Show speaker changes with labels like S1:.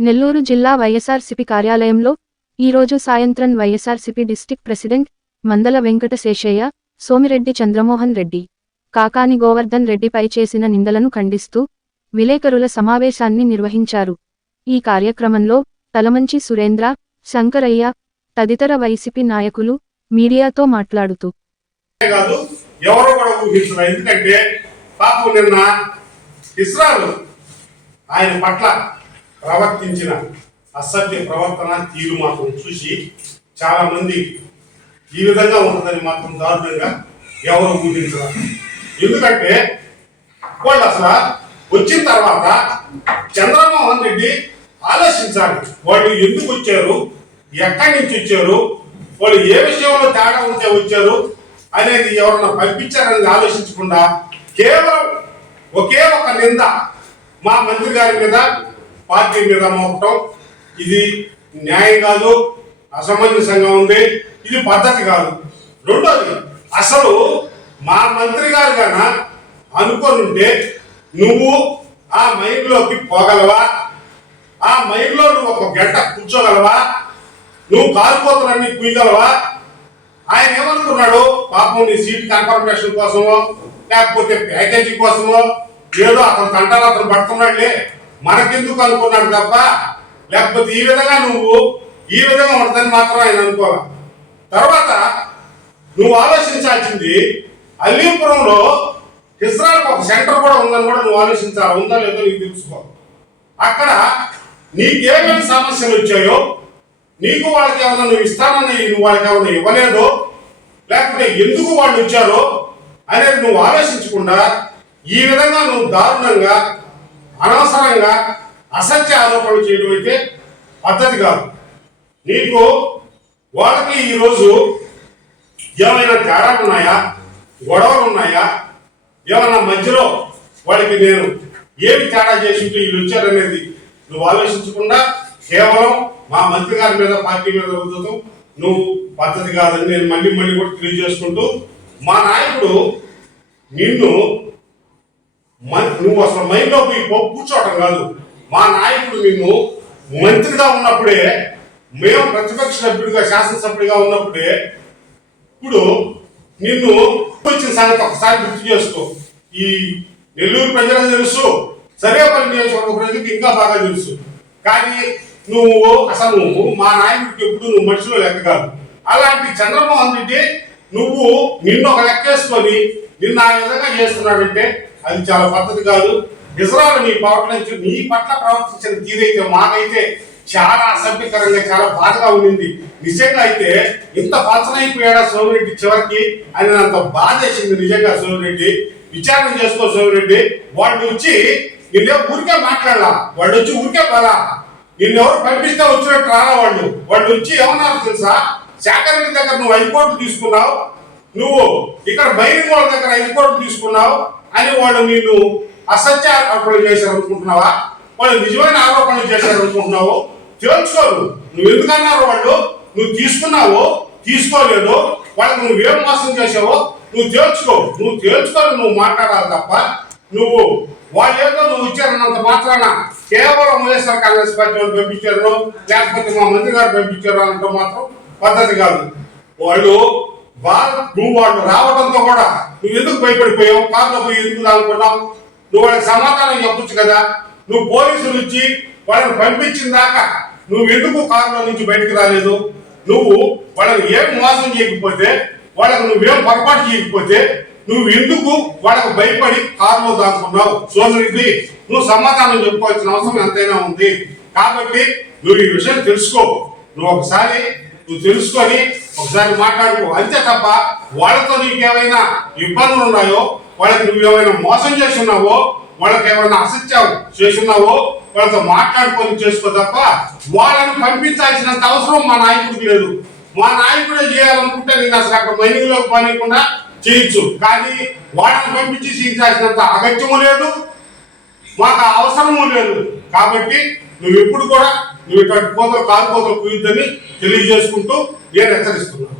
S1: నెల్లూరు జిల్లా వైఎస్ఆర్సిపి కార్యాలయంలో ఈరోజు సాయంత్రం వైఎస్ఆర్సిపి డిస్టిక్ ప్రెసిడెంట్ మందల వెంకట శేషయ్య సోమిరెడ్డి చంద్రమోహన్ రెడ్డి కాకాని గోవర్ధన్ రెడ్డిపై చేసిన నిందలను ఖండిస్తూ విలేకరుల సమావేశాన్ని నిర్వహించారు. ఈ కార్యక్రమంలో తలమంచి సురేంద్ర శంకరయ్య తదితర వైసీపీ నాయకులు మీడియాతో మాట్లాడుతూ
S2: ఎవరో కూడా ఎందుకంటే పాపం నిన్న ఇస్రాలు ఆయన పట్ల ప్రవర్తించిన అసభ్య ప్రవర్తన తీరు మాత్రం చూసి చాలా మంది ఈ విధంగా ఉంటుందని మాత్రం దారుణంగా ఎవరు ఊహించరు ఎందుకంటే వాళ్ళు అసలు వచ్చిన తర్వాత చంద్రమోహన్ రెడ్డి ఆలోచించాలి. వాళ్ళు ఎందుకు వచ్చారు? ఎక్కడి నుంచి వచ్చారు? వాళ్ళు ఏ విషయంలో తేడా ఉంటే వచ్చారు అనేది ఎవరన్నా పంపించారని ఆలోచించకుండా కేవలం ఒకే ఒక నింద మా మంత్రి గారి మీద పార్టీ మీద మోపటం ఇది న్యాయం కాదు అసమంజసంగా ఉంది ఇది పద్ధతి కాదు. రెండోది అసలు మా మంత్రి గారు కన్నా అనుకొని ఉంటే నువ్వు ఆ మైండ్లోకి పోగలవా? ఆ మైండ్లో నువ్వు ఒక గంట కూర్చోగలవా? నువ్వు కారుకోతలన్నీ కుయ్యగలవా ఆయన ఏమనుకున్నాడు? పాపం నీ సీట్ కన్ఫర్మేషన్ కోసమో లేకపోతే ప్యాకేజీ కోసమో ఏదో అతను తంటాలు అతను పడుతున్నాడులే మనకెందుకు అనుకున్నాడు తప్ప? లేకపోతే ఈ విధంగా నువ్వు ఈ విధంగా ఉంటుందని మాత్రం ఆయన అనుకోవాలి? తర్వాత నువ్వు ఆలోచించాల్సింది అల్లీపురంలో ఇజ్రాయల్ ఒక సెంటర్ కూడా ఉందని కూడా నువ్వు ఆలోచించాలి? ఉందా లేదో నీకు తెలుసుకో. అక్కడ నీకేమేమి సమస్యలు వచ్చాయో నీకు వాళ్ళకి ఏమైనా నువ్వు ఇస్తానని నువ్వు వాళ్ళకి ఏమైనా ఇవ్వలేదో లేకపోతే ఎందుకు వాళ్ళు వచ్చారో అనేది నువ్వు ఆలోచించకుండా ఈ విధంగా నువ్వు దారుణంగా అనవసరంగా అసత్య ఆరోపణలు చేయడం అయితే పద్ధతి కాదు. నీకు వాళ్ళకి ఈరోజు ఏమైనా తేడాలు ఉన్నాయా? గొడవలు ఉన్నాయా? ఏమైనా మధ్యలో వాళ్ళకి నేను ఏమి తేడా చేసింటూ వీళ్ళు వచ్చారనేది నువ్వు ఆలోచించకుండా కేవలం మా మంత్రి గారి మీద పార్టీ మీద రుద్దటం నువ్వు పద్ధతి కాదని నేను మళ్ళీ మళ్ళీ కూడా తెలియజేసుకుంటూ మా నాయకుడు నిన్ను నువ్వు అసలు మైండ్లో పోయి పో- కూర్చోవటం కాదు. మా నాయకుడు నిన్ను మంత్రిగా ఉన్నప్పుడే మేము ప్రతిపక్ష సభ్యుడిగా శాసనసభ్యుడిగా ఉన్నప్పుడే ఇప్పుడు నిన్ను వచ్చిన సంగతి ఒకసారి గుర్తు చేసుకో. ఈ నెల్లూరు ప్రజలకు తెలుసు సరేపల్లి నియోజకవర్గ ప్రజలకు ఇంకా బాగా తెలుసు. కానీ నువ్వు అసలు నువ్వు మా నాయకుడికి ఎప్పుడు నువ్వు మనిషిలో లెక్క కాదు. అలాంటి చంద్రమోహన్ రెడ్డి నువ్వు నిన్ను ఒక లెక్కేసుకొని నిన్ను ఆ విధంగా చేస్తున్నాడంటే అది చాలా పద్ధతి కాదు. ఇజ్రాయల్ నీ పట్ల నీ పట్ల ప్రవర్తించిన తీరైతే మాకైతే చాలా అసభ్యకరంగా చాలా బాధగా ఉండింది. నిజంగా అయితే ఇంత పచ్చనైపోయాడా సోమిరెడ్డి చివరికి? అని అంత బాధ చేసింది నిజంగా సోమిరెడ్డి. విచారణ చేసుకో సోమిరెడ్డి వాళ్ళు వచ్చి నిన్నే ఊరికే మాట్లాడాల? వాళ్ళు వచ్చి ఊరికే పదా నిన్నెవరు పంపిస్తే వచ్చినట్టు రాలా వాళ్ళు వాళ్ళు వచ్చి ఏమన్నారు తెలుసా? శాఖరెడ్డి దగ్గర నువ్వు హైకోర్టు తీసుకున్నావు. నువ్వు ఇక్కడ బైరింగ్ వాళ్ళ దగ్గర హైకోర్టు తీసుకున్నావు. అని వాళ్ళు నిన్ను అసత్య ఆరోపణలు చేశారు అనుకుంటున్నావా వాళ్ళు నిజమైన ఆరోపణలు చేశారు అనుకుంటున్నావు తెలుసుకోరు. నువ్వు ఎందుకన్నారు వాళ్ళు? నువ్వు తీసుకున్నావు? తీసుకోలేదు? వాళ్ళకి నువ్వేం మోసం చేసావో నువ్వు తేల్చుకో నువ్వు తేల్చుకొని నువ్వు మాట్లాడాలి తప్ప. నువ్వు వాళ్ళు ఏదో నువ్వు ఇచ్చారన్నంత మాత్రాన కేవలం వైఎస్ఆర్ కాంగ్రెస్ పార్టీ వాళ్ళు పంపించారు లేకపోతే మా మంత్రి గారు పంపించారు అన్నట్టు మాత్రం పద్ధతి కాదు. వాళ్ళు వాళ్ళు నువ్వు వాళ్ళు రావడంతో కూడా నువ్వు ఎందుకు భయపడిపోయావు? కార్లో పోయి ఎందుకు అనుకున్నావు నువ్వు వాళ్ళకి సమాధానం చెప్పొచ్చు కదా? నువ్వు పోలీసులు ఇచ్చి వాళ్ళని పంపించిన దాకా నువ్వు ఎందుకు కారులో నుంచి బయటకు రాలేదు? నువ్వు వాళ్ళని ఏం మోసం చేయకపోతే వాళ్ళకి నువ్వేం పొరపాటు చేయకపోతే నువ్వు ఎందుకు వాళ్ళకు భయపడి కారులో దాక్కున్నావు? సోదరుడి నువ్వు సమాధానం చెప్పుకోవాల్సిన అవసరం ఎంతైనా ఉంది. కాబట్టి నువ్వు ఈ విషయం తెలుసుకో. నువ్వు ఒకసారి నువ్వు తెలుసుకొని ఒకసారి మాట్లాడుకో. అంతే తప్ప వాళ్ళతో నీకేమైనా ఇబ్బందులు ఉన్నాయో వాళ్ళకి నువ్వేమైనా మోసం చేస్తున్నావో వాళ్ళకి ఏమైనా అసత్యం చేస్తున్నావో వాళ్ళతో మాట్లాడుకొని చేసుకో తప్ప వాళ్ళని పంపించాల్సినంత అవసరం మా నాయకుడికి లేదు. మా నాయకుడే చేయాలనుకుంటే నేను అసలు అక్కడ మైనింగ్లోకి పనికుండా చేయొచ్చు. కానీ వాళ్ళని పంపించి చేయించాల్సినంత అగత్యము లేదు మాకు ఆ అవసరము లేదు. కాబట్టి నువ్వు ఎప్పుడు కూడా నువ్వు ఇటువంటి కోతలు కాలు కోతలు కుయ్యొద్దని తెలియజేసుకుంటూ నేను హెచ్చరిస్తున్నాను.